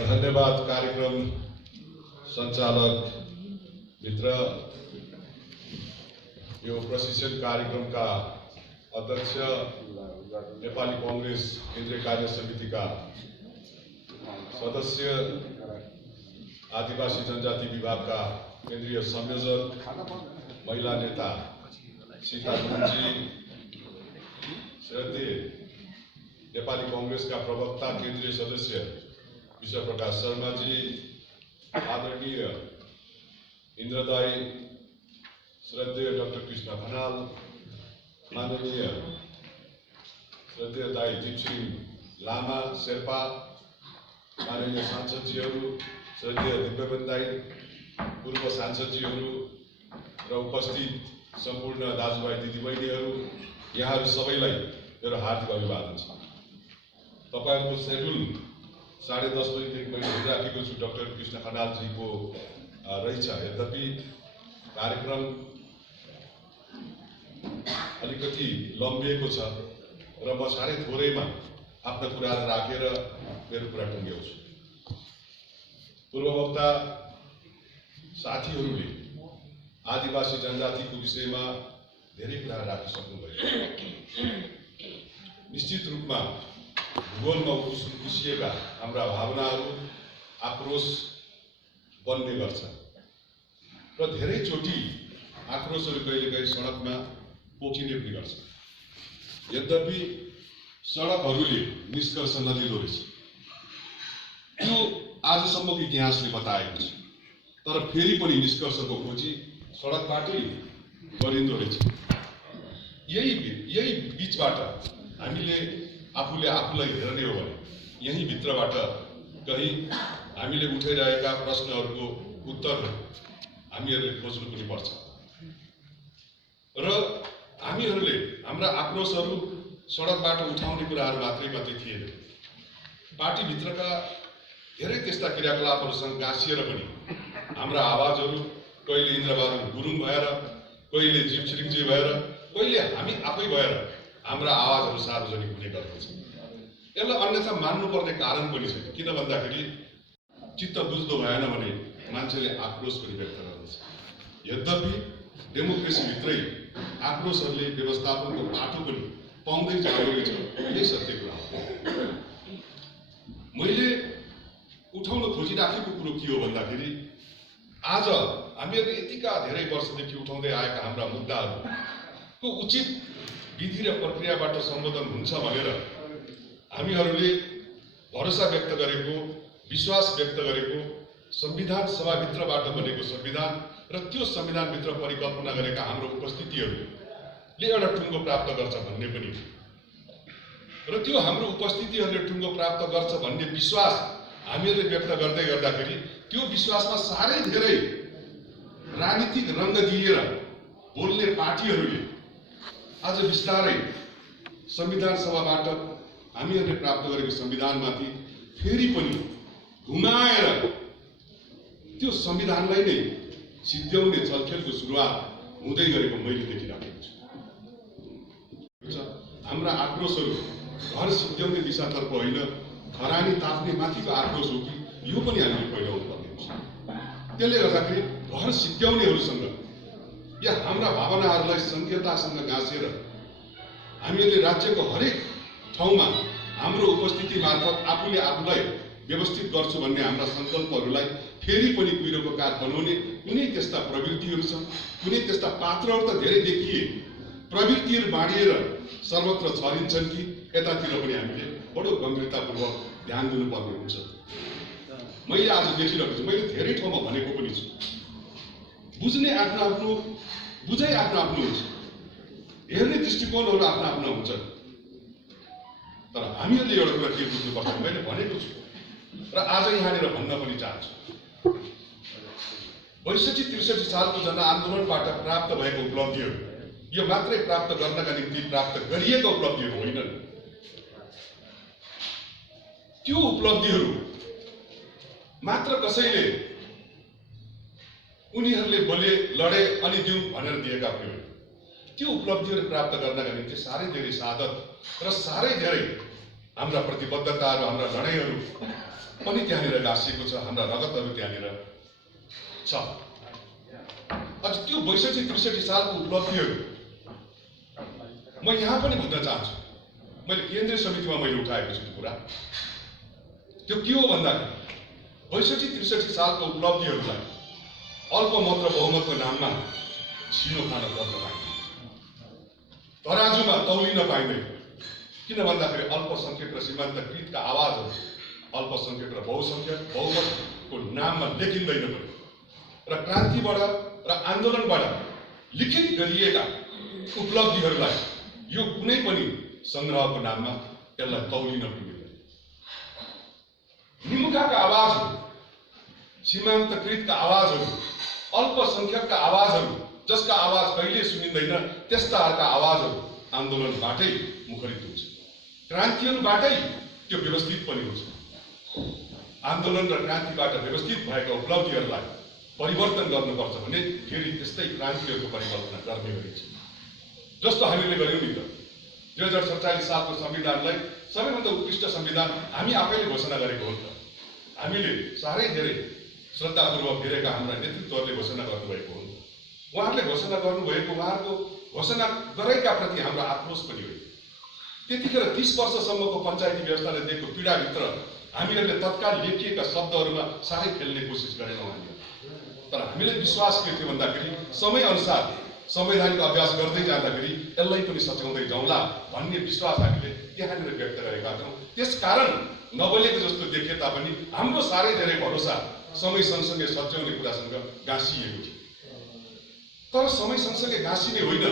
धन्यवाद कार्यक्रम सञ्चालक मित्र, यो प्रशिक्षण कार्यक्रमका अध्यक्ष, नेपाली कांग्रेस केन्द्रीय कार्य समितिका सदस्य, आदिवासी जनजाति विभागका केन्द्रीय संयोजक, महिला नेता सीता गुरुङजी, श्रद्धेय नेपाली कांग्रेसका प्रवक्ता केन्द्रीय सदस्य विश्व प्रकाश शर्मा जी, आदरणीय इन्द्रदाई, श्रद्धेय डाक्टर कृष्ण खनाल, माननीय श्रद्धेय दाई दीपसिंह लामा शेर्पा, माननीय सांसदजीहरू, श्रद्धेय दिव्यबेन दाई, पूर्व सांसदजीहरू र उपस्थित सम्पूर्ण दाजुभाइ दिदीबहिनीहरू, यहाँहरू सबैलाई मेरो हार्दिक अभिवादन छ। तपाईहरुको शेड्युल 10:30 बजेदेखि मैले राखेको छु डाक्टर कृष्ण खनालजीको रहेछ। यद्यपि कार्यक्रम अलिकति लम्बिएको छ र म साह्रै थोरैमा आफ्ना कुराहरू राखेर मेरो कुरा टुङ्ग्याउँछु। पूर्ववक्ता साथीहरूले आदिवासी जनजातिको विषयमा धेरै कुरा राखिसक्नुभयो। निश्चित रूपमा भूगोलमा उसिएका हाम्रा भावनाहरू आक्रोश बन्ने गर्छ र धेरैचोटि आक्रोशहरू कहिलेकाहीँ सडकमा पोखिने पनि गर्छ। यद्यपि सडकहरूले निष्कर्ष नदिँदो रहेछ, त्यो आजसम्मको इतिहासले बताएको छ। तर फेरि पनि निष्कर्षको खोजी सडकबाटै गरिँदो रहेछ। यही बीचबाट हामीले आफूले आफूलाई हेर्ने हो भने यही भित्रबाट कहीँ हामीले उठाइरहेका प्रश्नहरूको उत्तर हामीहरूले खोज्नु पनि पर्छ र हामीहरूले हाम्रा आक्रोशहरू सडकबाट उठाउने कुराहरू मात्रै थिएन। पार्टीभित्रका धेरै त्यस्ता क्रियाकलापहरूसँग गाँसिएर पनि हाम्रा आवाजहरू कहिले इन्द्रबहादुर गुरुङ भएर, कहिले जीवछिरिङजी भएर, कहिले हामी आफै भएर हाम्रा आवाजहरू सार्वजनिक हुने गर्दछ। यसलाई अन्यथा मान्नुपर्ने कारण पनि छैन, किन भन्दाखेरि चित्त बुझ्दो भएन भने मान्छेले आक्रोश पनि व्यक्त गर्दछ। यद्यपि डेमोक्रेसीभित्रै आक्रोशहरूले व्यवस्थापनको पाटो पनि पाउँदै जाँदो रहेछ, यही सत्य कुरा हो। मैले उठाउन खोजिराखेको कुरो के हो भन्दाखेरि आज हामीहरूले यतिका धेरै वर्षदेखि उठाउँदै आएका हाम्रा मुद्दाहरूको उचित विधि र प्रक्रियाबाट सम्बोधन हुन्छ भनेर हामीहरूले भरोसा व्यक्त गरेको, विश्वास व्यक्त गरेको संविधान सभाभित्रबाट बनेको संविधान र त्यो संविधानभित्र परिकल्पना गरेका हाम्रो उपस्थितिहरूले एउटा टुङ्गो प्राप्त गर्छ भन्ने पनि र त्यो हाम्रो उपस्थितिहरूले टुङ्गो प्राप्त गर्छ भन्ने विश्वास हामीहरूले व्यक्त गर्दै गर्दाखेरि त्यो विश्वासमा साह्रै धेरै राजनीतिक रंग दिएर बोल्ने पार्टीहरूले आज बिस्तारै संविधान सभाबाट हामीहरूले प्राप्त गरेको संविधानमाथि फेरि पनि घुमाएर त्यो संविधानलाई नै सिद्ध्याउने चलखेलको सुरुवात हुँदै गरेको मैले देखिराखेको छु। हाम्रा आक्रोशहरू घर सिद्ध्याउने दिशातर्फ होइन, खरानी ताप्ने माथिको आक्रोश हो कि यो पनि हामीले पहिलाउनु पर्ने हुन्छ। त्यसले गर्दाखेरि घर सिद्ध्याउनेहरूसँग या हाम्रा भावनाहरूलाई संघीयतासँग गाँसेर हामीहरूले राज्यको हरेक ठाउँमा हाम्रो उपस्थिति मार्फत आफूले आफूलाई व्यवस्थित गर्छु भन्ने हाम्रा संकल्पहरूलाई फेरि पनि कुहिरोको काठ बनाउने कुनै त्यस्ता प्रवृत्तिहरू छन्, कुनै त्यस्ता पात्रहरू त धेरै देखिए, प्रवृत्तिहरू बाँडिएर सर्वत्र छरिन्छन् कि यतातिर पनि हामीले बडो गम्भीरतापूर्वक ध्यान दिनुपर्ने हुन्छ। मैले आज देखिरहेको छु, मैले धेरै ठाउँमा भनेको पनि छु, बुझ्ने आफ्नो आफ्नो बुझाइ आफ्नो आफ्नो हुन्छ, हेर्ने दृष्टिकोणहरू आफ्नो आफ्नो हुन्छ। तर हामीहरूले एउटा कुरा के बुझ्नुपर्छ, मैले भनेको छु र आज यहाँनिर भन्न पनि चाहन्छु। 62-63 सालको जनआन्दोलनबाट प्राप्त भएको उपलब्धिहरू यो मात्रै प्राप्त गर्नका निम्ति प्राप्त गरिएका उपलब्धिहरू होइनन्। त्यो उपलब्धिहरू मात्र कसैले उनीहरूले बोले लडे अनि दिउँ भनेर दिएका पनि त्यो उपलब्धिहरू प्राप्त गर्नका निम्ति साह्रै धेरै साधन र साह्रै धेरै हाम्रा प्रतिबद्धताहरू, हाम्रा लडाइँहरू पनि त्यहाँनिर गाँसिएको छ, हाम्रा रगतहरू त्यहाँनिर छ। अझ त्यो 62-63 सालको उपलब्धिहरू म यहाँ पनि भन्न चाहन्छु। मैले केन्द्रीय समितिमा मैले उठाएको छु त्यो कुरा। त्यो के हो भन्दाखेरि 62-63 सालको उपलब्धिहरूलाई अल्पमत र बहुमतको नाममा छिनो खान गर्न पाइँदैन, तराजुमा तौलिन पाइँदैन। किन भन्दाखेरि अल्पसंख्यक र सीमान्तकृतका आवाजहरू अल्पसंख्यक र बहुमतको नाममा लेखिँदैन पनि, र क्रान्तिबाट र आन्दोलनबाट लिखित गरिएका उपलब्धिहरूलाई यो कुनै पनि संग्रहको नाममा त्यसलाई तौलिन मिल्दैन। निमुखाका आवाजहरू, सीमान्तकृतका आवाजहरू, अल्पसंख्यकका आवाजहरू, जसका आवाज कहिले सुनिँदैन त्यस्ताहरूका आवाजहरू आन्दोलनबाटै मुखरित हुन्छ, क्रान्तिहरूबाटै त्यो व्यवस्थित पनि हुन्छ। आन्दोलन र क्रान्तिबाट व्यवस्थित भएका उपलब्धिहरूलाई परिवर्तन गर्नुपर्छ भने फेरि त्यस्तै क्रान्तिहरूको परिकल्पना गर्ने गरिन्छ। जस्तो हामीले गर्यौँ नि त 2047 सालको संविधानलाई सबैभन्दा उत्कृष्ट संविधान हामी आफैले घोषणा गरेको हो नि त। हामीले साह्रै धेरै श्रद्धापूर्वक हेरेका हाम्रा नेतृत्वहरूले घोषणा गर्नुभएको हो। उहाँहरूले घोषणा गर्नुभएको, उहाँहरूको घोषणा गरेका प्रति हाम्रो आक्रोश पनि हो। त्यतिखेर 30 वर्षसम्मको पञ्चायती व्यवस्थाले दिएको पीडाभित्र हामीहरूले तत्काल लेखिएका शब्दहरूमा साह्रै खेल्ने कोसिस गरेनौँ हामीले। तर हामीले विश्वास के थियो भन्दाखेरि समयअनुसार संवैधानिक अभ्यास गर्दै जाँदाखेरि यसलाई पनि सच्याउँदै जाउँला भन्ने विश्वास हामीले त्यहाँनिर व्यक्त गरेका थियौँ। त्यसकारण नबोलेको जस्तो देखिए तापनि हाम्रो साह्रै धेरै भरोसा समय सँगसँगै सच्याउने कुरासँग गाँसिएको थियो। तर समय सँगसँगै गाँसिने होइन,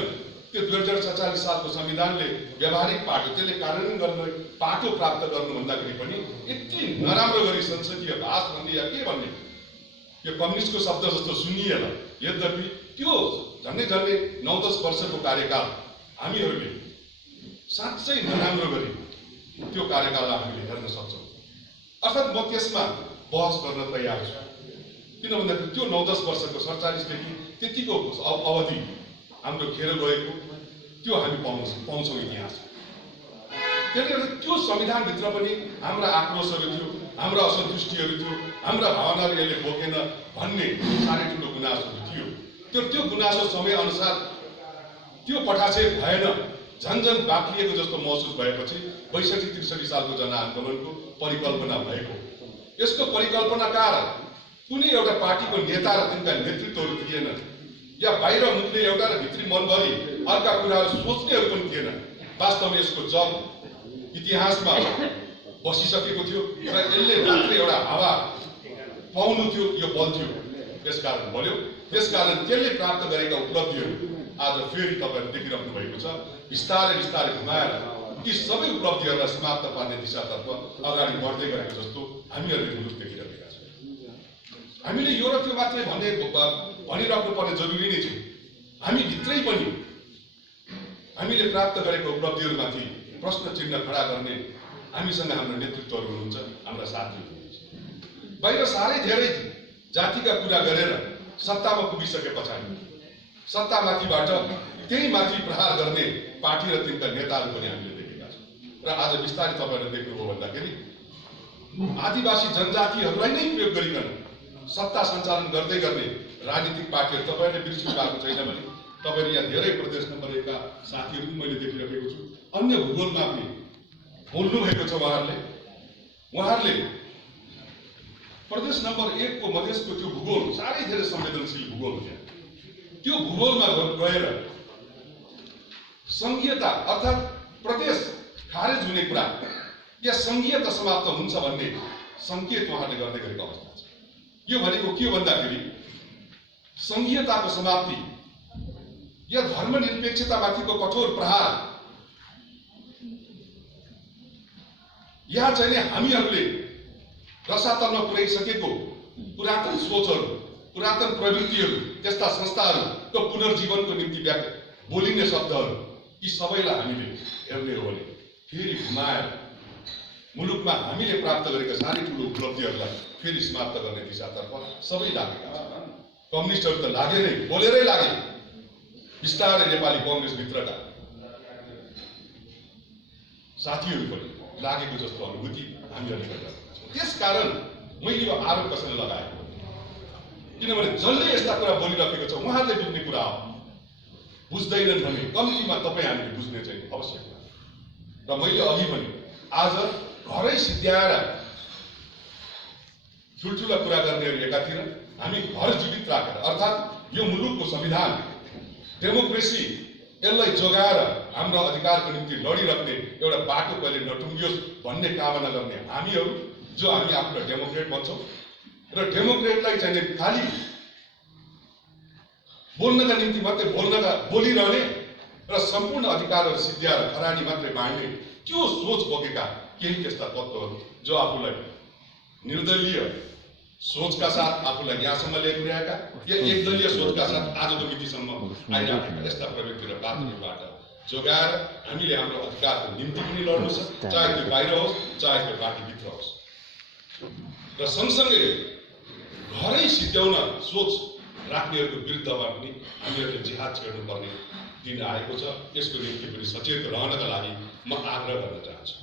त्यो 2047 सालको संविधानले व्यावहारिक पाटो, त्यसले कार्यान्वयन गर्ने पाटो प्राप्त गर्नु भन्दाखेरि पनि यति नराम्रो गरी संसदीय भाष भन्ने या के भन्ने यो कम्युनिस्टको शब्द जस्तो सुनिएन। यद्यपि त्यो झन्डै 9-10 वर्षको कार्यकाल हामीहरूले साँच्चै नराम्रो गरी त्यो कार्यकाललाई हामीले हेर्न सक्छौँ। अर्थात् म त्यसमा बहस गर्न तयार छु। किन भन्दाखेरि त्यो 9-10 वर्षको 47 देखि त्यतिको अवधि हाम्रो खेर गएको त्यो हामी पाउँछौँ इतिहास। त्यसले गर्दा त्यो संविधानभित्र पनि हाम्रा आक्रोशहरू थियो, हाम्रा असन्तुष्टिहरू थियो, हाम्रा भावनाहरू यसले बोकेन भन्ने साह्रै ठुलो गुनासोहरू थियो। त्यो गुनासो समयअनुसार त्यो पठासे भएन, झन्झन बाक्लिएको जस्तो महसुस भएपछि 62-63 सालको जनआन्दोलनको परिकल्पना भएको। यसको परिकल्पनाकार कुनै एउटा पार्टीको नेता र तिनका नेतृत्वहरू थिएन, या बाहिर मुख्य एउटा र भित्री मनभरि अर्का कुराहरू सोच्नेहरू पनि थिएन। वास्तवमा यसको जग इतिहासमा बसिसकेको थियो र यसले मात्रै एउटा हावा पाउनु थियो, यो बल थियो, त्यसकारण बल्यो। त्यसकारण त्यसले प्राप्त गरेका उपलब्धिहरू आज फेरि तपाईँहरू देखिरहनु भएको छ। बिस्तारै बिस्तारै घुमाएर यी सबै उपलब्धिहरूलाई समाप्त पार्ने दिशातर्फ अगाडि बढ्दै गएको जस्तो हामीहरूले मुलुक देखिरहेका छौँ। हामीले यो र त्यो मात्रै भनिराख्नु पर्ने जरुरी नै छ। हामी भित्रै पनि हामीले प्राप्त गरेको उपलब्धिहरूमाथि प्रश्न चिन्ह खडा गर्ने हामीसँग हाम्रो नेतृत्वहरू हुनुहुन्छ, हाम्रा साथीहरू हुनुहुन्छ। बाहिर साह्रै धेरै जातिका कुरा गरेर सत्तामा पुगिसके पछाडि सत्तामाथिबाट त्यही माथि प्रहार गर्ने पार्टी र तिनका नेताहरू पनि हामीले देखेका छौँ। र आज बिस्तारै तपाईँहरूले देख्नुभयो भन्दाखेरि आदिवासी जनजातिहरूलाई नै प्रयोग गरिकन सत्ता सञ्चालन गर्दै गर्ने राजनीतिक पार्टीहरू तपाईँहरूले बिर्सिनु भएको छैन भने तपाईँहरू यहाँ धेरै प्रदेश नम्बर 1 का साथीहरू पनि मैले देखिरहेको छु। अन्य भूगोलमा पनि बोल्नु भएको छ उहाँहरूले प्रदेश नम्बर 1 को मधेसको त्यो भूगोल साह्रै धेरै संवेदनशील भूगोल हो। त्यो भूगोलमा गएर संघीयता अर्थात् प्रदेश खारेज हुने कुरा या संघीयता समाप्त हुन्छ भन्ने संकेत उहाँहरूले गर्दै गरेको अवस्था छ। यो भनेको के हो भन्दाखेरि संघीयताको समाप्ति या धर्मनिरपेक्षतामाथिको कठोर प्रहार यहाँ चाहिँ हामीहरूले रसातलमा पुर्याइसकेको पुरातन सोचहरू, पुरातन प्रवृत्तिहरू, त्यस्ता संस्थाहरूको पुनर्जीवनको निम्ति बोलिने शब्दहरू, यी सबैलाई हामीले हेर्ने हो भने फेरि घुमाएर मुलुकमा हामीले प्राप्त गरेका साह्रै ठुलो उपलब्धिहरूलाई फेरि समाप्त गर्ने दिशातर्फ सबै लागेका छन्। कम्युनिस्टहरू त लागे नै, बोलेरै लागे। बिस्तारै नेपाली कङ्ग्रेसभित्रका साथीहरू पनि लागेको जस्तो अनुभूति हामीहरूले गरिरहेका छौँ। त्यसकारण मैले यो आरोप कसैले लगाएको, किनभने जसले यस्ता कुरा बोलिराखेको छ उहाँहरूले बुझ्ने कुरा हो, बुझ्दैनन् भने कम्तीमा तपाईँ हामीले बुझ्ने चाहिँ आवश्यक छ। र मैले अघि भने आज घरै सिद्ध्याएर ठुल्ठुला कुरा गर्नेहरू एकातिर, हामी घर जीवित राखेर अर्थात् यो मुलुकको संविधान डेमोक्रेसी यसलाई जोगाएर हाम्रो अधिकारको निम्ति लडिराख्ने एउटा बाटो कहिले नटुङ्गियोस् भन्ने कामना गर्ने हामीहरू, जो हामी आफ्नो डेमोक्रेट भन्छौँ र डेमोक्रेटलाई चाहिँ खालि बोल्नका निम्ति मात्रै बोलिरहने र सम्पूर्ण अधिकारहरू सिद्ध्याएर खरानी मात्रै बाँड्ने त्यो सोच बोकेका केही त्यस्ता तत्त्वहरू जो आफूलाई निर्दलीय सोचका साथ आफूलाई यहाँसम्म ल्याइरहेका या एकदलीय सोचका साथ आजको मितिसम्म आइरहेका यस्ता प्रवृत्ति र पात्रहरूबाट जोगाएर हामीले हाम्रो अधिकारको निम्ति पनि लड्नु छ, चाहे त्यो बाहिर होस् चाहे त्यो पार्टीभित्र होस्। र सँगसँगै घरै सिद्ध्याउन सोच राख्नेहरूको विरुद्धमा पनि हामीहरूले जिहाद छेड्नुपर्ने दिन आएको छ। यसको निम्ति पनि सचेत रहनका लागि म आग्रह गर्न चाहन्छु।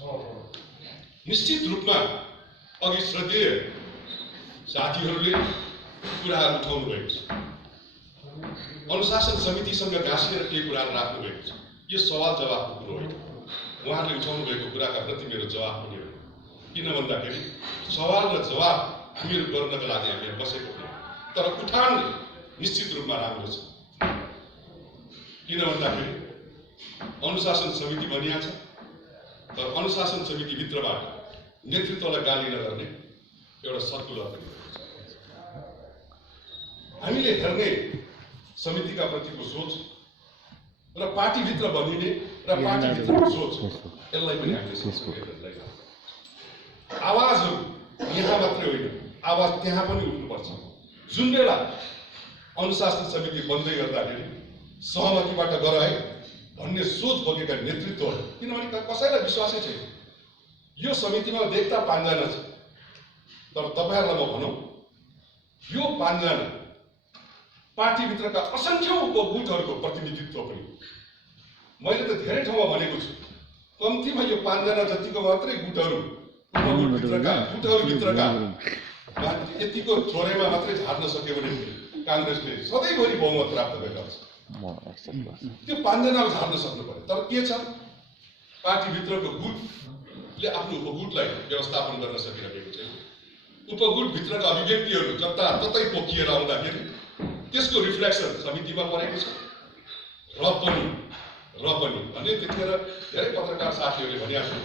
निश्चित रूपमा अघि श्रद्धेय साथीहरूले कुराहरू उठाउनु भएको छ, अनुशासन समितिसँग गाँसिएर केही कुराहरू राख्नु भएको छ। यो सवाल जवाफको कुरो होइन, उहाँहरूले उठाउनु भएको कुराका प्रति मेरो जवाफ पनि हो। किन भन्दाखेरि सवाल र जवाफ हामीहरू गर्नका लागि हामीहरू बसेको होइन, तर उठान निश्चित रूपमा राम्रो छ। किन भन्दाखेरि अनुशासन समिति बनिया छ, तर अनुशासन समितिभित्रबाट नेतृत्वलाई गाली नगर्ने एउटा सर्कुलर पनि हामीले हेर्ने समितिका प्रतिको सोच र पार्टीभित्र बनिने र पार्टीभित्रको सोच यसलाई पनि हामीले सँगसँगै हेर्दै आवाजहरू यहाँ मात्रै होइन, आवाज त्यहाँ पनि उठ्नुपर्छ। जुन बेला अनुशासन समिति बन्दै गर्दाखेरि सहमतिबाट गराए भन्ने सोच बोकेका नेतृत्वहरू, किनभने कसैलाई विश्वासै छैन यो समितिमा देख्दा 5 जना छ, तर तपाईहरुलाई म भनौं यो 5 जना पार्टीभित्रका असंख्य उपगुटहरूको प्रतिनिधित्व पनि। मैले त धेरै ठाउँमा भनेको छु, कम्तीमा यो 5 जना जतिको मात्रै गुटहरू गुटहरूभित्रका यतिको थोरैमा मात्रै झार्न सक्यो भने कांग्रेसले सधैँभरि बहुमत प्राप्त गरिरहेछ। त्यो 5 जनालाई झार्न सक्नु पर्यो, तर के छ पार्टीभित्रको गुटले आफ्नो उपगुटलाई व्यवस्थापन गर्न सकिरहेको छैन। उपगुट भित्रका अभिव्यक्तिहरू जताततै पोखिएर आउँदाखेरि त्यसको रिफ्लेक्सन समितिमा परेको छ। र पनि भने त्यतिखेर धेरै पत्रकार साथीहरूले भनिहाल्नु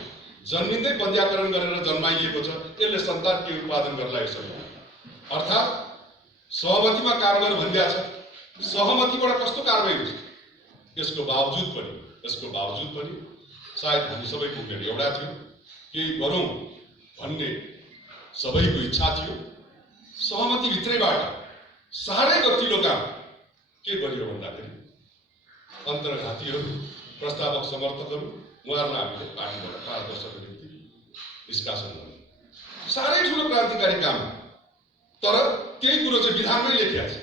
जन्मिँदै पञ्जीकरण गरेर जन्माइएको छ, यसले सन्तान के उत्पादन गर्ला यो समिति, अर्थात् सहमतिमा काम गर्न भनिदिया छ। सहमतिबाट कस्तो कारबाही हुन्छ यसको बावजुद पनि सायद हामी सबैको उमेर एउटा थियो, केही गरौँ भन्ने सबैको इच्छा थियो। सहमति भित्रैबाट साह्रै गतिलो काम के गरियो भन्दाखेरि अन्तर्घातीहरू, प्रस्तावक समर्थकहरू उहाँहरूलाई हामीले पार्टीबाट पारदर्शकको निम्ति निष्कासन गर्नु साह्रै ठुलो क्रान्तिकारी काम। तर केही कुरो चाहिँ विधानमै लेखिया छ।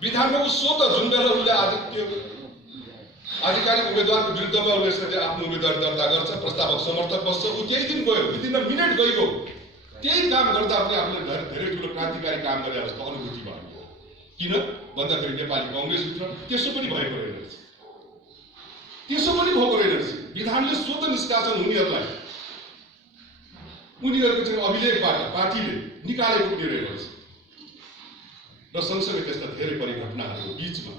विधानमा उसो त जुन बेला उसले आधिकारिक उम्मेदवारको विरुद्धमा उसले आफ्नो उम्मेदवारी दर्ता गर्छ, प्रस्तावक समर्थक बस्छ, ऊ त्यही दिन गयो, विदिन मिनेट गइगयो। त्यही काम गर्दा पनि आफूले धेरै ठुलो क्रान्तिकारी काम गरे जस्तो अनुभूति भयो। किन भन्दाखेरि नेपाली कङ्ग्रेसभित्र त्यसो पनि भएको रहेछ, विधानले स्वतः निष्कासन हुनेहरूलाई उनीहरूको चाहिँ अभिलेखबाट पार्टीले निकालेको पनि रहेछ। र सँगसँगै त्यस्ता धेरै परिघटनाहरूको बीचमा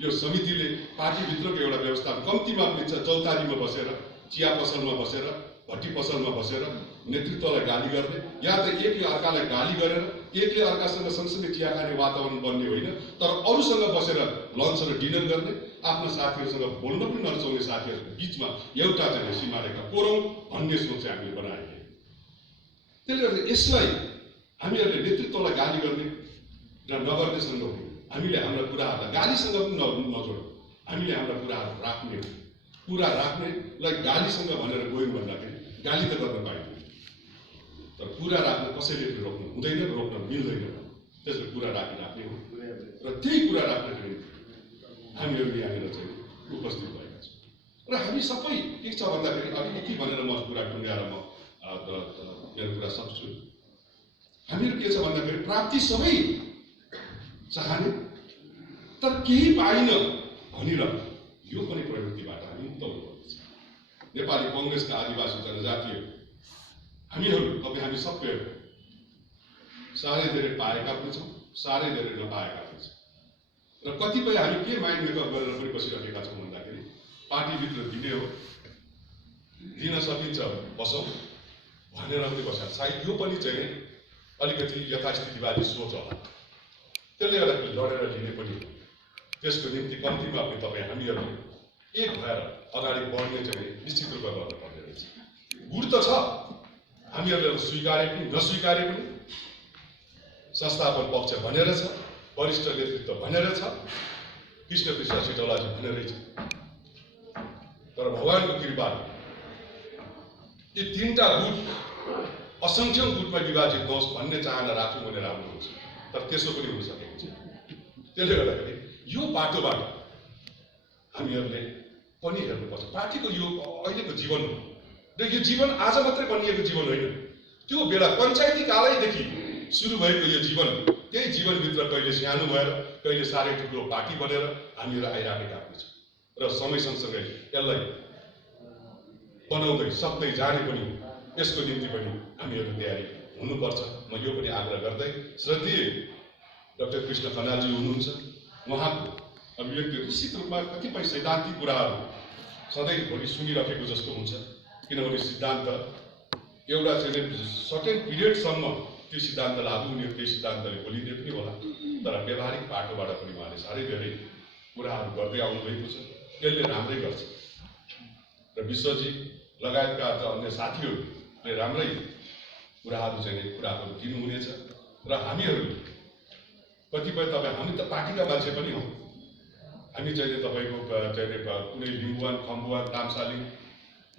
यो समितिले पार्टीभित्रको एउटा व्यवस्थापन कम्तीमा पनि चौतारीमा बसेर, चिया पसलमा बसेर, भट्टी पसलमा बसेर नेतृत्वलाई गाली गर्ने, या त एकले अर्कालाई गाली गरेर एकले अर्कासँग सँगसँगै चिया खाने वातावरण बन्ने होइन, तर अरूसँग बसेर लन्च र डिनर गर्ने, आफ्ना साथीहरूसँग बोल्न पनि नर्चाउने साथीहरूको बीचमा एउटा चाहिँ सीमारेखा कोरौँ भन्ने सोच चाहिँ हामीले बनाएको। त्यसले गर्दा यसलाई हामीहरूले नेतृत्वलाई गाली गर्ने र नगर्नेसँग हामीले हाम्रा कुराहरूलाई गालीसँग पनि नजोडौँ। हामीले हाम्रा कुराहरू कुरा राख्नेलाई गालीसँग भनेर गयौँ भन्दाखेरि गाली त गर्न पाइँदैन, तर कुरा राख्न कसैले पनि रोक्नु हुँदैन, रोक्न मिल्दैन। त्यसले कुरा राख्ने हो र त्यही कुरा राख्ने हामीहरू यहाँनिर चाहिँ उपस्थित भएका छौँ र हामी सबै के छ भन्दाखेरि अलिकति भनेर म कुरा टुङ्गाएर म मेरो कुरा सक्छु। हामीहरू के छ भन्दाखेरि प्राप्ति सबै चाहने तर केही पाइन भनेर यो पनि प्रवृत्तिबाट हामी मुक्त हुनुपर्छ। नेपाली कङ्ग्रेसका आदिवासी जनजातीय हामीहरू हामी सबैहरू साह्रै धेरै पाएका पनि छौँ, साह्रै धेरै नपाएका पनि छौँ र कतिपय हामी के माइन्ड मेकअप गरेर पनि बसिरहेका छौँ भन्दाखेरि पार्टीभित्र दिने हो, दिन सकिन्छ बसौँ भनेर पनि बसेका। सायद यो पनि चाहिँ अलिकति यथास्थितिवादी सोच होला। त्यसले गर्दाखेरि लडेर लिने पनि हो। त्यसको निम्ति कम्तीमा पनि तपाईँ हामीहरूले एक भएर अगाडि बढ्ने चाहिँ निश्चित रूपमा गर्नुपर्ने रहेछ। गुण त छ, हामीहरूले स्वीकारे पनि नस्वीकारे पनि संस्थापन पक्ष भनेर छ, वरिष्ठ नेतृत्व भनेर छ, कृष्ण सिटौलाजी भनेरै छ। तर भगवानको कृपाले यी तीनटा गुट असङ्ख्य गुटमा विभाजित नहोस् भन्ने चाहना राख्नु भने राम्रो हुन्छ, तर त्यसो पनि हुन सकेको छैन। त्यसले गर्दाखेरि यो बाटोबाट हामीहरूले पनि हेर्नुपर्छ। पार्टीको यो अहिलेको जीवन हो र यो जीवन आज मात्रै बनिएको जीवन होइन। त्यो बेला पञ्चायती कालैदेखि सुरु भएको यो जीवन, त्यही जीवनभित्र कहिले सानो भएर कहिले साह्रै ठुलो पार्टी बनेर हामीहरू आइराखेका हुन्छौँ र समय सँगसँगै यसलाई बनाउँदै सक्दै जाने पनि यसको निम्ति पनि हामीहरू तयारी हुनुपर्छ। म यो पनि आग्रह गर्दै श्रद्धेय डाक्टर कृष्ण खनालजी हुनुहुन्छ, उहाँको अभिव्यक्ति निश्चित रूपमा कतिपय सैद्धान्तिक कुराहरू सधैँभरि सुनिराखेको जस्तो हुन्छ, किनभने सिद्धान्त एउटा चाहिँ सर्टेन पिरियडसम्म त्यो सिद्धान्त लागू हुने, त्यो सिद्धान्तले बोलिने पनि होला, तर व्यावहारिक बाटोबाट पनि उहाँले साह्रै धेरै कुराहरू गर्दै आउनुभएको छ। त्यसले राम्रै गर्छ र विश्वजी लगायतका अन्य साथीहरूले राम्रै कुराहरू चाहिँ कुराहरू दिनुहुनेछ र हामीहरू कतिपय तपाईँ हामी त पार्टीका मान्छे पनि हौँ। हामी चाहिँ तपाईँको चाहिँ कुनै लिम्बुवान, खम्बुवान, तामसालिङ,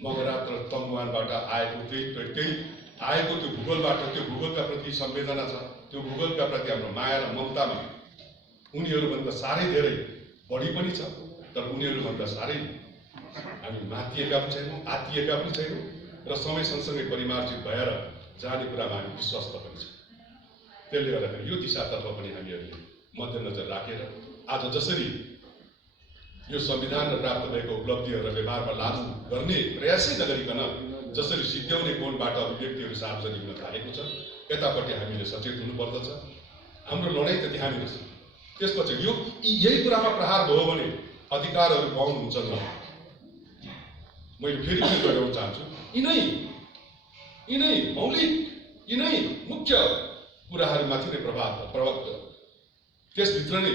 मगरात र तम्बुवानबाट आएको त्यही आएको त्यो भूगोलबाट, त्यो भूगोलका प्रति संवेदना छ, त्यो भूगोलका प्रति हाम्रो माया र ममतामा उनीहरूभन्दा साह्रै धेरै बढी पनि छ, तर उनीहरूभन्दा साह्रै हामी मातिएका पनि छैनौँ, आत्तिएका पनि छैनौँ र समय सँगसँगै परिमार्जित भएर जाने कुरामा हामी विश्वस्त पनि छौँ। त्यसले गर्दाखेरि यो दिशातर्फ पनि हामीहरूले मध्यनजर राखेर आज जसरी यो संविधान र प्राप्त भएको उपलब्धिहरूलाई व्यवहारमा लागू गर्ने प्रयासै नगरिकन जसरी सिद्ध्याउने कोणबाट अभिव्यक्तिहरू सार्वजनिक हुन थालेको छ, यतापट्टि हामीले सचेत हुनुपर्दछ। हाम्रो लडाइँ त त्यहाँनिर छ। त्यसपछि यही कुरामा प्रहार भयो भने अधिकारहरू पाउनुहुन्छ न। मैले फेरि पनि दोहोऱ्याउन चाहन्छु, यिनै मौलिक, यिनै मुख्य कुराहरूमाथि नै प्रभाव त्यसभित्र नै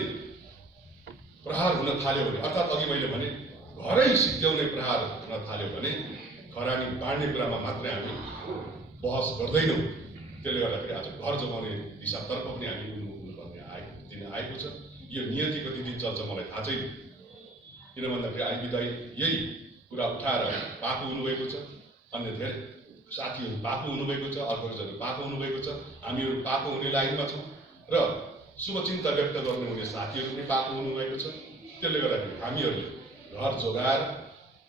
प्रहार हुन थाल्यो भने, अर्थात् अघि मैले भने घरै सिद्ध्याउने प्रहार हुन थाल्यो भने खरानी बाँड्ने कुरामा मात्रै हामी बहस गर्दैनौँ। त्यसले गर्दाखेरि आज घर जोगाउने दिशातर्फ पनि हामी हुनुपर्ने दिन आएको छ। यो नियति कति दिन चल्छ मलाई थाहा छैन, किन भन्दाखेरि आइबी दाइ यही कुरा उठाएर पाएको हुनुभएको छ, अन्य धेरै साथीहरू पाएको हुनुभएको छ, अर्कोजहरू पाएको हुनुभएको छ, हामीहरू पाएको हुने लाइनमा छौँ र शुभचिन्ता व्यक्त गर्नु हुने साथीहरू पनि पाएको हुनुभएको छ। त्यसले गर्दाखेरि हामीहरूले घर जोगाएर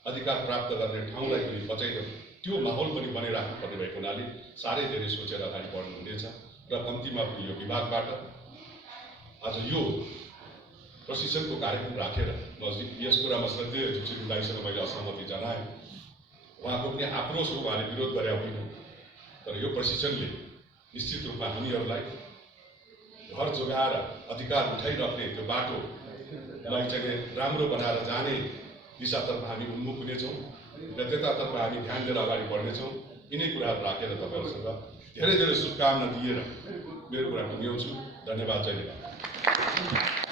अधिकार प्राप्त गर्ने ठाउँलाई पनि बचाइदियो, त्यो माहौल पनि बनाइराख्नुपर्ने भएको हुनाले साह्रै धेरै सोचेर अगाडि बढ्नु हुनेछ र कम्तीमा पनि यो विभागबाट आज यो प्रशिक्षणको कार्यक्रम राखेर म यस कुरामा श्रद्धेय जुक्सिन दाइसँग मैले असहमति जनाएँ। उहाँको पनि आक्रोश हो, उहाँले विरोध गरे होइन, तर यो प्रशिक्षणले निश्चित रूपमा हामीहरूलाई घर जोगाएर अधिकार उठाइराख्ने त्यो बाटोलाई चाहिँ राम्रो बनाएर जाने दिशातर्फ हामी उन्मुख हुनेछौँ र त्यतातर्फ हामी ध्यान दिएर अगाडि बढ्नेछौँ। यिनै कुराहरू राखेर तपाईँहरूसँग धेरै धेरै शुभकामना दिएर मेरो कुरा टुङ्ग्याउँछु। धन्यवाद। जय नेपाल।